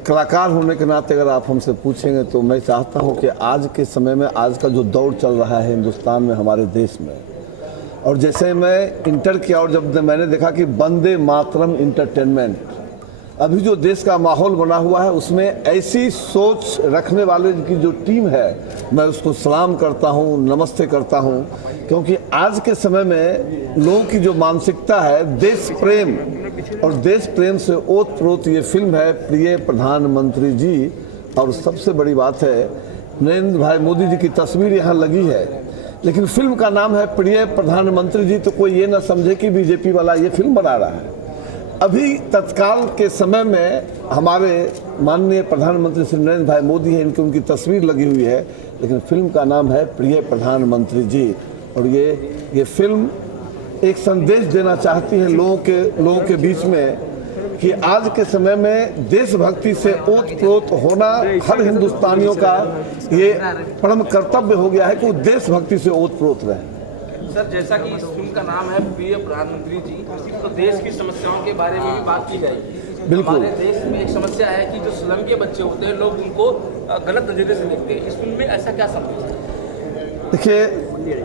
एक कलाकार होने के नाते अगर आप हमसे पूछेंगे तो मैं चाहता हूं कि आज के समय में आज का जो दौर चल रहा है हिंदुस्तान में, हमारे देश में, और जैसे मैं इंटर किया और जब मैंने देखा कि वंदे मातरम इंटरटेनमेंट, अभी जो देश का माहौल बना हुआ है उसमें ऐसी सोच रखने वाले की जो टीम है, मैं उसको सलाम करता हूं, नमस्ते करता हूं, क्योंकि आज के समय में लोगों की जो मानसिकता है देश प्रेम, और देश प्रेम से ओत-प्रोत ये फिल्म है प्रिय प्रधानमंत्री जी। और सबसे बड़ी बात है, नरेंद्र भाई मोदी जी की तस्वीर यहाँ लगी है, लेकिन फिल्म का नाम है प्रिय प्रधानमंत्री जी, तो कोई ये ना समझे कि बीजेपी वाला ये फिल्म बना रहा है। अभी तत्काल के समय में हमारे माननीय प्रधानमंत्री श्री नरेंद्र भाई मोदी हैं, उनकी तस्वीर लगी हुई है, लेकिन फिल्म का नाम है प्रिय प्रधानमंत्री जी। और ये फिल्म एक संदेश देना चाहती है लोगों के बीच में कि आज के समय में देशभक्ति से ओत-प्रोत होना हर हिंदुस्तानियों का ये परम कर्तव्य हो गया है कि वो देशभक्ति से ओत-प्रोत रहे। सर, जैसा कि इस फिल्म का नाम है प्रिय प्रधानमंत्री जी, तो देश की समस्याओं के बारे में भी बात की जाएगी। बिल्कुल। हमारे देश में एक समस्या है कि जो स्लम के बच्चे होते हैं, लोग उनको गलत नजरिए से देखते हैं। इस फिल्म में ऐसा क्या संदेश है? देखिए,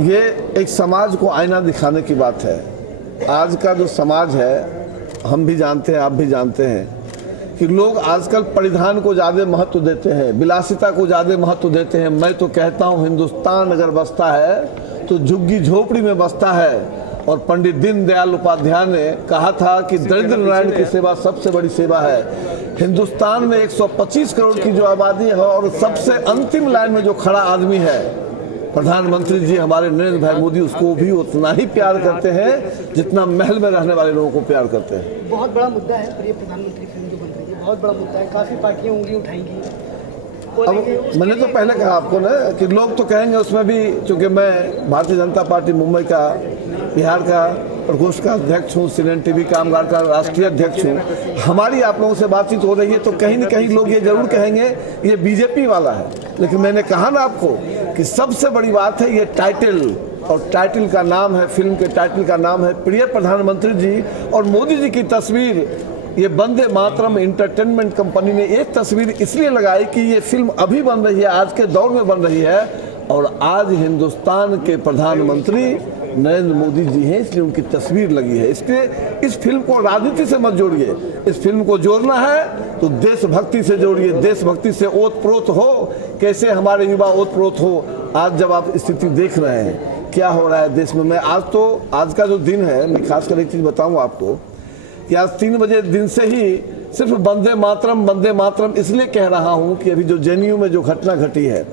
ये एक समाज को आईना दिखाने की बात है। आज का जो समाज है, हम भी जानते हैं, आप भी जानते हैं कि लोग आजकल परिधान को ज़्यादा महत्व देते हैं, विलासिता को ज़्यादा महत्व देते हैं। मैं तो कहता हूँ हिंदुस्तान अगर बसता है तो झुग्गी झोपड़ी में बसता है। और पंडित दीनदयाल उपाध्याय ने कहा था कि दरिद्र नारायण की सेवा सबसे बड़ी सेवा है। हिंदुस्तान में 125 करोड़ की जो आबादी है और सबसे अंतिम लाइन में जो खड़ा आदमी है प्रधानमंत्री जी हमारे नरेंद्र भाई मोदी, उसको भी उतना ही प्यार करते हैं जितना महल में रहने वाले लोगों को प्यार करते हैं। बहुत बड़ा मुद्दा है प्रिय प्रधानमंत्री फिल्म जो बन रही है, बहुत बड़ा मुद्दा है, काफ़ी पार्टियां उंगली उठाएंगी। अब मैंने तो पहले कहा आपको ना कि लोग तो कहेंगे उसमें भी, चूँकि मैं भारतीय जनता पार्टी मुंबई का, बिहार का प्रकोष्ठ का अध्यक्ष हूँ, सीएनएन टीवी कामगार का राष्ट्रीय अध्यक्ष हूँ, हमारी आप लोगों से बातचीत हो रही है तो कहीं न कहीं लोग ये जरूर कहेंगे ये बीजेपी वाला है। लेकिन मैंने कहा ना आपको कि सबसे बड़ी बात है ये टाइटल, और टाइटल का नाम है, फिल्म के टाइटल का नाम है प्रिय प्रधानमंत्री जी। और मोदी जी की तस्वीर ये वंदे मातरम इंटरटेनमेंट कंपनी ने एक तस्वीर इसलिए लगाई कि ये फिल्म अभी बन रही है, आज के दौर में बन रही है, और आज हिंदुस्तान के प्रधानमंत्री नरेंद्र मोदी जी हैं, इसलिए उनकी तस्वीर लगी है। इसलिए इस फिल्म को राजनीति से मत जोड़िए, इस फिल्म को जोड़ना है तो देशभक्ति से जोड़िए, देशभक्ति से ओत-प्रोत हो। कैसे हमारे युवा ओत-प्रोत हो, आज जब आप स्थिति देख रहे हैं क्या हो रहा है देश में। मैं आज का जो दिन है, मैं खासकर एक चीज़ बताऊँ आपको कि आज 3 बजे दिन से ही सिर्फ वंदे मातरम इसलिए कह रहा हूँ कि अभी जो जेएनयू में जो घटना घटी है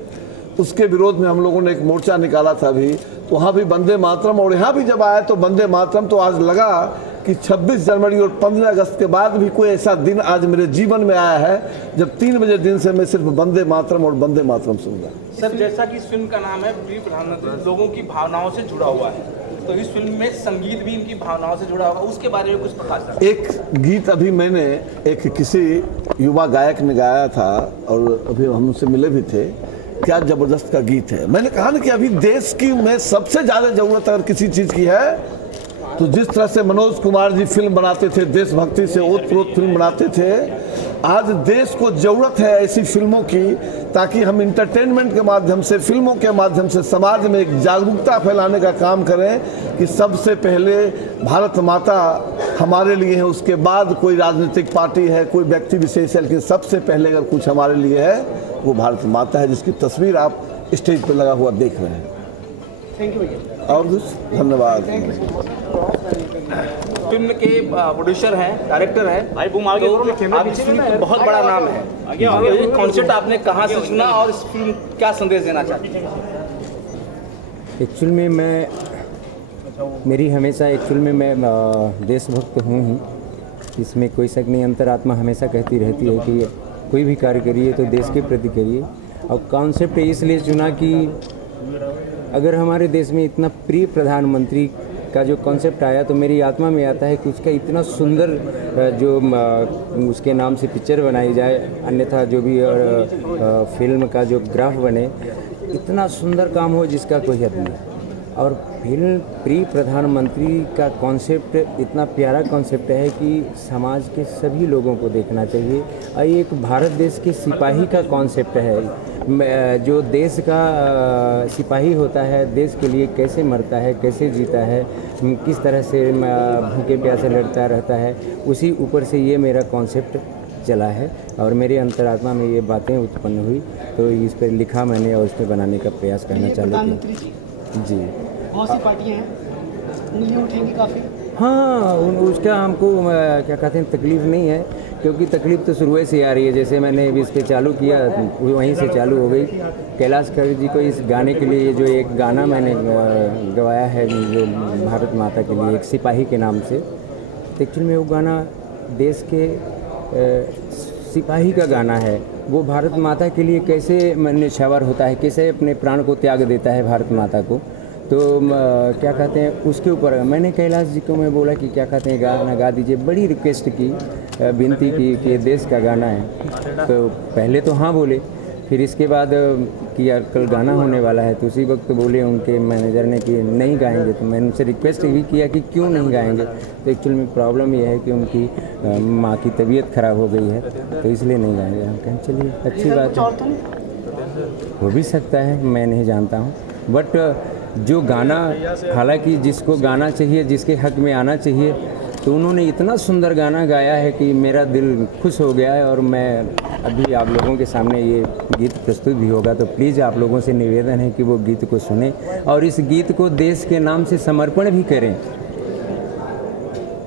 उसके विरोध में हम लोगों ने एक मोर्चा निकाला था अभी, तो वहाँ भी वंदे मातरम, और यहाँ भी जब आया तो वंदे मातरम। तो आज लगा कि 26 जनवरी और 15 अगस्त के बाद भी कोई ऐसा दिन आज मेरे जीवन में आया है जब 3 बजे दिन से मैं सिर्फ वंदे मातरम और वंदे मातरम सुनूंगा। सर, जैसा कि इस फिल्म का नाम है प्रिय प्रधानमंत्री, लोगों की भावनाओं से जुड़ा हुआ है, तो इस फिल्म में संगीत भी इनकी भावनाओं से जुड़ा होगा, उसके बारे में कुछ प्रकाश डालें। एक गीत अभी मैंने एक किसी युवा गायक ने गाया था और अभी हम उनसे मिले भी थे, क्या जबरदस्त का गीत है। मैंने कहा ना कि अभी देश की में सबसे ज़्यादा ज़रूरत अगर किसी चीज़ की है तो जिस तरह से मनोज कुमार जी फिल्म बनाते थे, देशभक्ति से ओत-प्रोत फिल्म बनाते थे, आज देश को ज़रूरत है ऐसी फिल्मों की, ताकि हम इंटरटेनमेंट के माध्यम से, फिल्मों के माध्यम से समाज में एक जागरूकता फैलाने का काम करें कि सबसे पहले भारत माता हमारे लिए है, उसके बाद कोई राजनीतिक पार्टी है, कोई व्यक्ति विशेष है, लेकिन सबसे पहले अगर कुछ हमारे लिए है वो भारत माता है, जिसकी तस्वीर आप स्टेज पर लगा हुआ देख रहे हैं। थैंक यू भैया। और कुछ धन्यवाद। फिल्म के प्रोड्यूसर हैं, डायरेक्टर हैं, तो आप इस फिल्म का बहुत बड़ा नाम है, ये कॉन्सेप्ट आपने कहाँ से चुना और इस फिल्म क्या संदेश देना चाहती है? एक्चुअल में मैं देशभक्त हूँ ही, इसमें कोई शक नहीं। अंतरात्मा हमेशा कहती रहती है कि कोई भी कार्य करिए तो देश के प्रति करिए। और कॉन्सेप्ट इसलिए चुना कि अगर हमारे देश में इतना प्रिय प्रधानमंत्री का जो कॉन्सेप्ट आया तो मेरी आत्मा में आता है कि उसका इतना सुंदर जो उसके नाम से पिक्चर बनाई जाए, अन्यथा जो भी फिल्म का जो ग्राफ बने, इतना सुंदर काम हो जिसका कोई हद नहीं। और फिर प्री प्रधानमंत्री का कॉन्सेप्ट इतना प्यारा कॉन्सेप्ट है कि समाज के सभी लोगों को देखना चाहिए। और ये एक भारत देश के सिपाही का कॉन्सेप्ट है, जो देश का सिपाही होता है, देश के लिए कैसे मरता है, कैसे जीता है, किस तरह से भूखे प्यासे लड़ता रहता है, उसी ऊपर से ये मेरा कॉन्सेप्ट चला है और मेरे अंतरात्मा में ये बातें उत्पन्न हुई, तो इस पर लिखा मैंने और उस पर बनाने का प्रयास करना चालू प्रधानमंत्री किया। जी जी बहुत सी पार्टियां हैं, उंगलियां उठेंगी काफ़ी। हाँ, उसका हमको क्या कहते हैं तकलीफ़ नहीं है, क्योंकि तकलीफ़ तो शुरू से आ रही है। जैसे मैंने इस पे चालू किया वहीं से चालू हो गई। कैलाश खेर जी को इस गाने के लिए जो एक गाना मैंने गवाया है जो भारत माता के लिए एक सिपाही के नाम से, एक्चुअली में वो गाना देश के सिपाही का गाना है। वो भारत माता के लिए कैसे न्यौछावर होता है, कैसे अपने प्राण को त्याग देता है भारत माता को। तो क्या कहते हैं उसके ऊपर मैंने कैलाश जी को मैं बोला कि क्या कहते हैं गाना गा दीजिए, बड़ी रिक्वेस्ट की, विनती की कि देश का गाना है। तो पहले तो हाँ बोले, फिर इसके बाद कि यार कल गाना होने वाला है, तो उसी वक्त बोले उनके मैनेजर ने कि नहीं गाएंगे। तो मैंने उनसे रिक्वेस्ट भी किया कि क्यों नहीं गाएंगे। तो एक्चुअल में प्रॉब्लम ये है कि उनकी माँ की तबीयत ख़राब हो गई है, तो इसलिए नहीं गाएंगे। हम कहें चलिए अच्छी बात है, हो भी सकता है, मैं नहीं जानता हूँ। बट जो गाना, हालांकि जिसको गाना चाहिए, जिसके हक में आना चाहिए, तो उन्होंने इतना सुंदर गाना गाया है कि मेरा दिल खुश हो गया है। और मैं अभी आप लोगों के सामने ये गीत प्रस्तुत भी होगा, तो प्लीज़ आप लोगों से निवेदन है कि वो गीत को सुने और इस गीत को देश के नाम से समर्पण भी करें।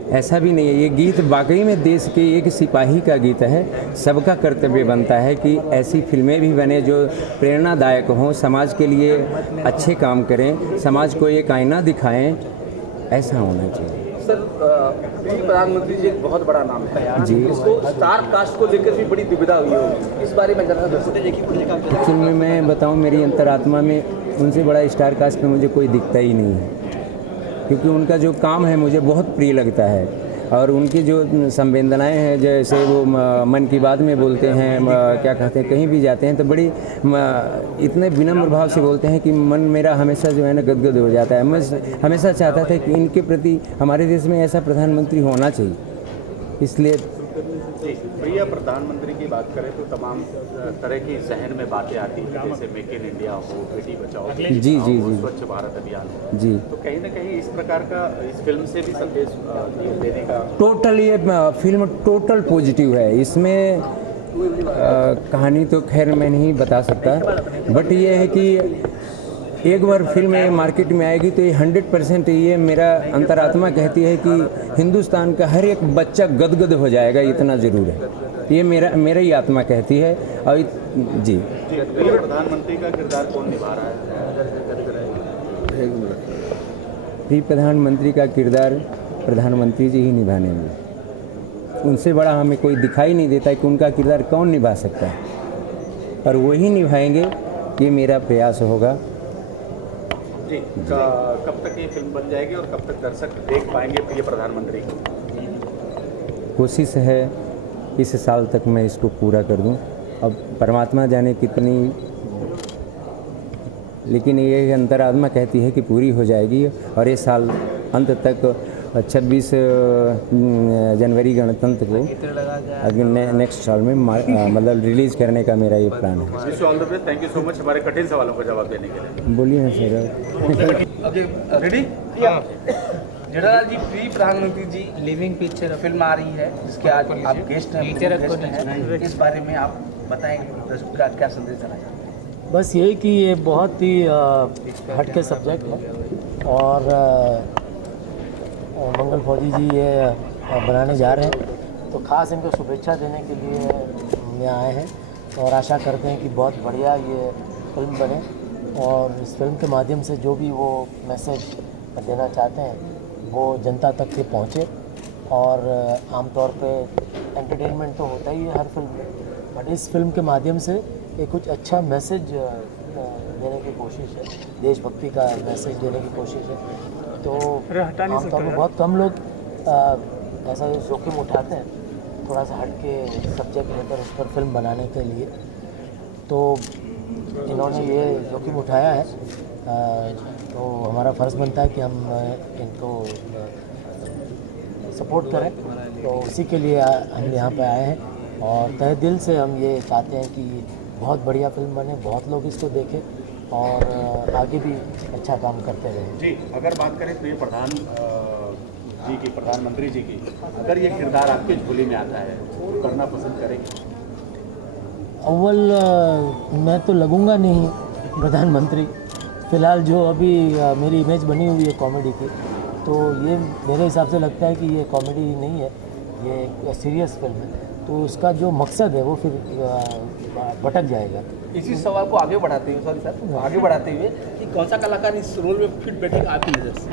ऐसा भी नहीं है, ये गीत वाकई में देश के एक सिपाही का गीत है। सबका कर्तव्य बनता है कि ऐसी फिल्में भी बने जो प्रेरणादायक हों, समाज के लिए अच्छे काम करें, समाज को एक आईना दिखाएं, ऐसा होना चाहिए। सर, प्रधानमंत्री जी एक बहुत बड़ा नाम है जी। इसको स्टार कास्ट को लेकर भी बड़ी दुविधा हुई होगी, इस बारे में जानना चाहते एक्चुअली में मैं बताऊं, मेरी अंतरात्मा में उनसे बड़ा स्टार कास्ट में मुझे कोई दिखता ही नहीं है, क्योंकि उनका जो काम है मुझे बहुत प्रिय लगता है। और उनकी जो संवेदनाएं हैं, जैसे वो मन की बात में बोलते हैं, क्या कहते हैं, कहीं भी जाते हैं तो बड़ी इतने विनम्र भाव से बोलते हैं कि मन मेरा हमेशा जो है ना गदगद हो जाता है। मैं हमेशा चाहता था कि इनके प्रति हमारे देश में ऐसा प्रधानमंत्री होना चाहिए। इसलिए प्रिय प्रधानमंत्री की बात करें तो तमाम तरह की जहन में बातें आती हैं, जैसे मेक इन इंडिया हो, बेटी बचाओ बेटी जी, पढ़ाओ, जी, हो, जी। स्वच्छ भारत अभियान हो। जी, तो कहीं ना कहीं इस प्रकार का इस फिल्म से भी संदेश देने का टोटल ये फिल्म टोटल पॉजिटिव है। इसमें कहानी तो खैर मैं नहीं बता सकता, बट ये है कि एक बार फिल्म मार्केट में आएगी तो ये 100% ये मेरा अंतरात्मा कहती है कि हिंदुस्तान का हर एक बच्चा गदगद हो जाएगा, इतना ज़रूर है। ये मेरा ही आत्मा कहती है। और जी, प्रिय प्रधानमंत्री का किरदार कौन निभा रहा है? प्रिय प्रधानमंत्री का किरदार प्रधानमंत्री जी ही निभाने उनसे बड़ा हमें कोई दिखाई नहीं देता कि उनका किरदार कौन निभा सकता है, और वही निभाएंगे, ये मेरा प्रयास होगा। जी, कब तक ये फिल्म बन जाएगी और कब तक दर्शक देख पाएंगे प्रिय प्रधानमंत्री को? कोशिश है इस साल तक मैं इसको पूरा कर दूं। अब परमात्मा जाने कितनी, लेकिन ये अंतरात्मा कहती है कि पूरी हो जाएगी और ये साल अंत तक 26 जनवरी गणतंत्र को अगले नेक्स्ट साल में मतलब रिलीज़ करने का मेरा ये प्लान है। Wish you all the best. Thank you so much हमारे कठिन सवालों का जवाब देने के लिए। बोलिए ना सर। रेडी? जेठालाल जी, प्रिय प्रधानमंत्री जी लिविंग पिक्चर फिल्म आ रही है, जिसके आज आप गेस्ट हैं, इस बारे में आप बताएंगे दर्शकों का क्या संदेश देना चाहते हैं? बस यही कि ये बहुत ही हटके सब्जेक्ट है और मंगल फौजी जी ये बनाने जा रहे हैं, तो ख़ास इनको शुभेच्छा देने के लिए यहाँ आए हैं और आशा करते हैं कि बहुत बढ़िया ये फिल्म बने और इस फिल्म के माध्यम से जो भी वो मैसेज देना चाहते हैं वो जनता तक के पहुँचे। और आमतौर पे एंटरटेनमेंट तो होता ही है हर फिल्म में, बट इस फिल्म के माध्यम से एक कुछ अच्छा मैसेज देने की कोशिश है, देशभक्ति का मैसेज देने की कोशिश है। तो आमतौर पर बहुत कम लोग ऐसा जोखिम उठाते हैं, थोड़ा सा हट के सब्जेक्ट लेकर उस पर फिल्म बनाने के लिए। तो इन्होंने ये जोखिम उठाया है तो हमारा फ़र्ज़ बनता है कि हम इनको सपोर्ट करें। तो उसी के लिए हम यहाँ पे आए हैं और तहे दिल से हम ये चाहते हैं कि बहुत बढ़िया फिल्म बने, बहुत लोग इसको देखें और आगे भी अच्छा काम करते रहें। जी, अगर बात करें प्रिय प्रधानमंत्री जी की, अगर ये किरदार आपकी झोली में आता है तो करना पसंद करेंगे? अव्वल मैं तो लगूंगा नहीं प्रधानमंत्री। फ़िलहाल जो अभी मेरी इमेज बनी हुई है कॉमेडी की, तो ये मेरे हिसाब से लगता है कि ये कॉमेडी नहीं है, ये एक सीरियस फिल्म है। तो उसका जो मकसद है वो फिर भटक जाएगा। इसी सवाल को आगे बढ़ाते हुए, सॉरी सर, आगे बढ़ाते हुए कि कौन सा कलाकार इस रोल में फिट बैठेगा आपकी नज़र से?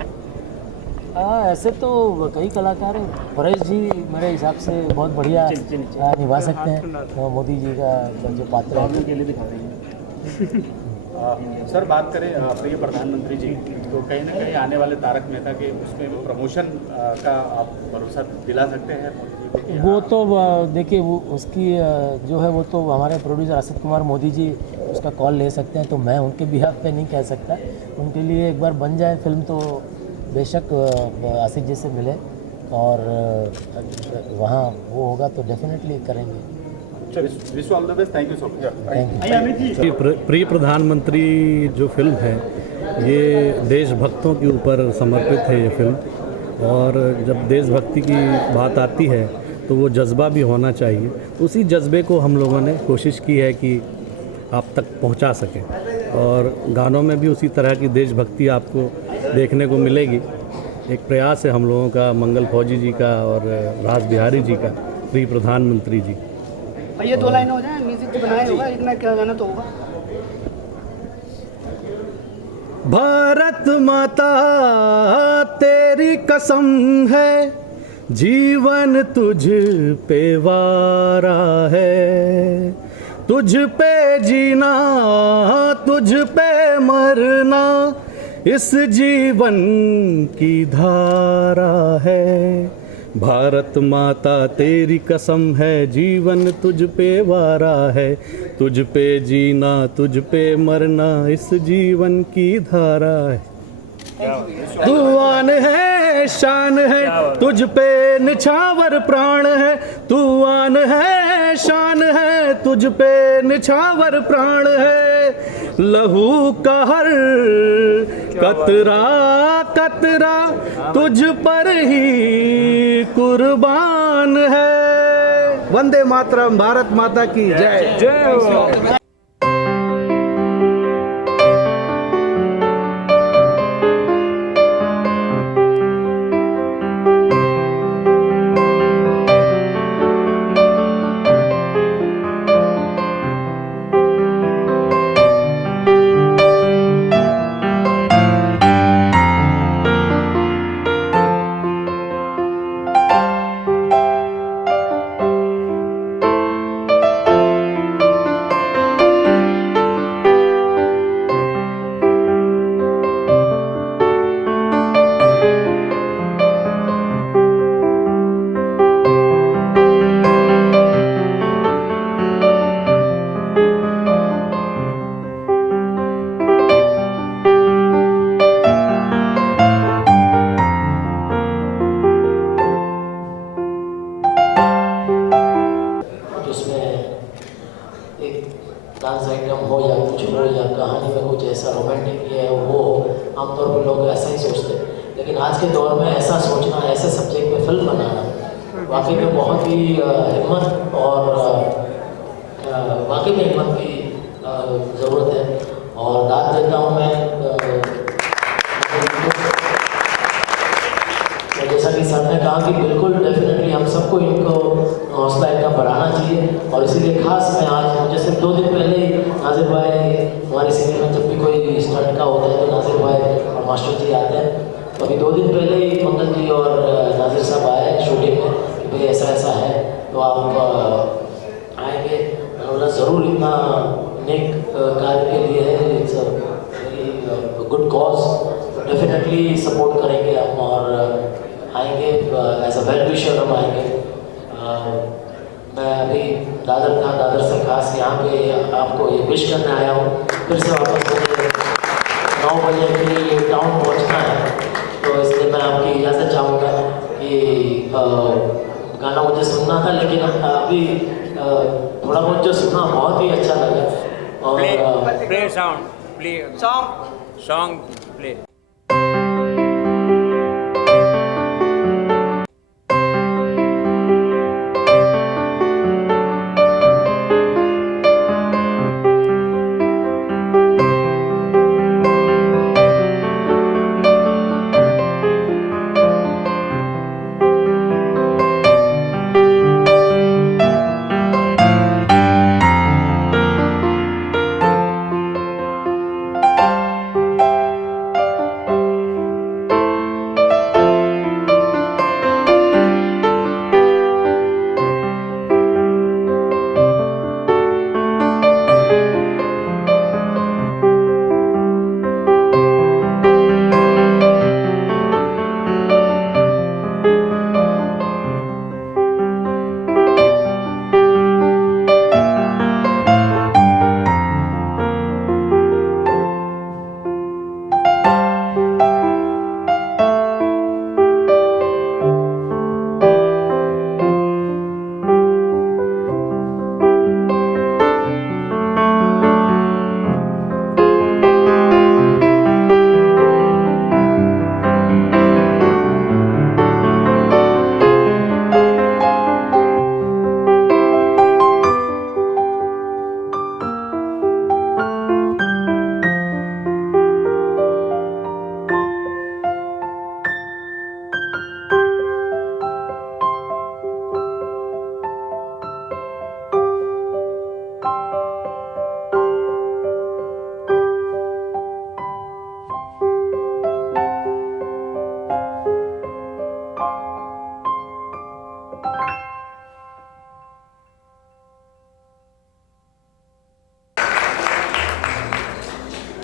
ऐसे तो कई कलाकार हैं। परेश जी मेरे हिसाब से बहुत बढ़िया निभा सकते हैं मोदी जी का जो पात्र है। के लिए दिखा देंगे। सर, बात करें प्रिय प्रधानमंत्री जी, तो कहीं ना कहीं आने वाले तारक मेहता के उसमें प्रमोशन का आप भरोसा दिला सकते हैं मोदी जी को? वो तो देखिए, वो उसकी जो है वो तो हमारे प्रोड्यूसर असित कुमार मोदी जी उसका कॉल ले सकते हैं, तो मैं उनके बिहाफ पे नहीं कह सकता। उनके लिए एक बार बन जाए फिल्म तो बेशक आसित जी से मिले और वहाँ वो होगा तो डेफिनेटली करेंगे। Wish all the best, thank you so much. Thank you. प्रिय प्रधानमंत्री जो फिल्म है ये देशभक्तों के ऊपर समर्पित है ये फिल्म, और जब देशभक्ति की बात आती है तो वो जज्बा भी होना चाहिए। उसी जज्बे को हम लोगों ने कोशिश की है कि आप तक पहुंचा सकें, और गानों में भी उसी तरह की देशभक्ति आपको देखने को मिलेगी। एक प्रयास है हम लोगों का, मंगल फौजी जी का और राज बिहारी जी का, प्रिय प्रधानमंत्री जी। ये 2 लाइन हो जाए, म्यूजिक तो बनाया होगा, इतना क्या गाना तो होगा। भारत माता तेरी कसम है, जीवन तुझ पे वारा है, तुझ पे जीना तुझ पे मरना इस जीवन की धारा है। भारत माता तेरी कसम है, जीवन तुझ पे वारा है, तुझ पे जीना तुझ पे मरना इस जीवन की धारा है। तू आन है शान है, तुझ पे निछावर प्राण है, तू आन है शान है, तुझ पे निछावर प्राण है। लहू का हर कतरा कतरा तुझ पर ही कुर्बान है। वंदे मातरम, भारत माता की जय। जय हो। डांस आइटम हो या कुछ हो या कहानी में कुछ ऐसा रोमांटिक ये है वो, आमतौर पर लोग ऐसा ही सोचते हैं। लेकिन आज के दौर में ऐसा सोचना, ऐसे सब्जेक्ट पे फिल्म बनाना वाकई में बहुत ही हिम्मत और वाकई में हिम्मत की ज़रूरत है। और दाद देता हूँ मैं जैसा कि सर ने कहा कि बिल्कुल डेफिनेटली हम सबको इनको हौसला इनका बढ़ाना चाहिए। और इसीलिए खास मैं आज, जैसे 2 दिन पहले ही नाजिर भाई हमारे सिनेमा में जब भी कोई स्टंट का होता है तो नाजिर भाई और मास्टर जी आते हैं, तो अभी 2 दिन पहले ही मंगल जी और नाजिर साहब आए शूटिंग में कि भाई ऐसा ऐसा है तो आप आएंगे। उन्होंने ज़रूर इतना नेक कार्य के लिए है, it's a very good cause, definitely support करेंगे हम और आएंगे एज अ वेल विशर हम आएंगे। मैं अभी दादर था, दादर से खास यहाँ पे आपको ये विश करने आया हूँ। फिर से वापस मुझे 9 बजे के लिए टाउन गाना मुझे सुनना था, लेकिन अभी थोड़ा बहुत जो सुना बहुत ही अच्छा लगा। और play sound play song play.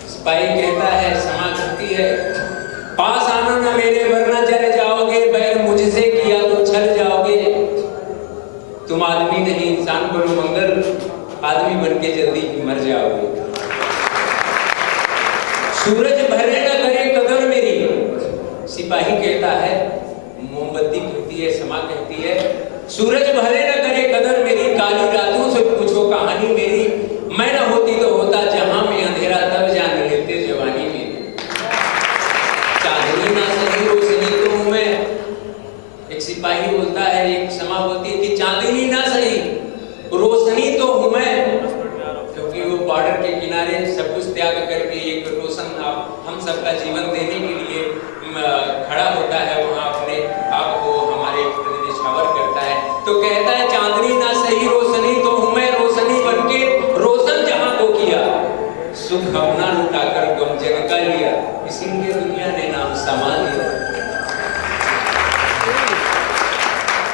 सिपाही कहता है, समा कहती है, पास आना ना मेरे वरना जल जाओगे, बैर मुझसे किया तो छल जाओगे। तुम आदमी नहीं इंसान बनो मंगल, आदमी बन के जल्दी मर जाओगे। सूरज भले न करे कदर मेरी, सिपाही कहता है, मोमबत्ती कहती है, समा कहती है, सूरज भले न करे कदर मेरी, काली रातों से पूछो कहानी मेरी, मैं न होती तो होता जहां में अंधेरा, तब जान लेते जवानी में। चांदनी ना सही रोशनी तो हूं मैं, एक सिपाही बोलता है, एक समा बोलती है कि चांदनी ना सही रोशनी तो हूं मैं, क्योंकि वो बॉर्डर के किनारे सब कुछ त्याग करके एक रोशन हम सबका जीवन देने के लिए खड़ा होता है, वहां अपने आप को हमारे प्रति निछावर करता है। तो कहता है, चांदनी ना सही रोशनी तो हूं मैं, रोशनी बनके रोशन जहां को किया, सुख अपना लुटाकर गम जग का लिया, इसीलिए दुनिया ने नाम समा लिया।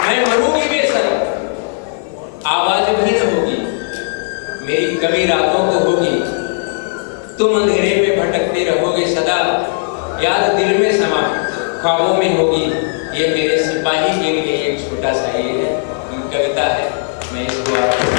मैं मरूंगी बेशक, आवाज भी न होगी, मेरी कमी रातों को होगी, तुम अंधेरे में भटकते रहोगे सदा, याद दिल में समा ख्वाबों में होगी। ये मेरे सिपाही के लिए एक छोटा सा ये कविता है, मैं इसको आपको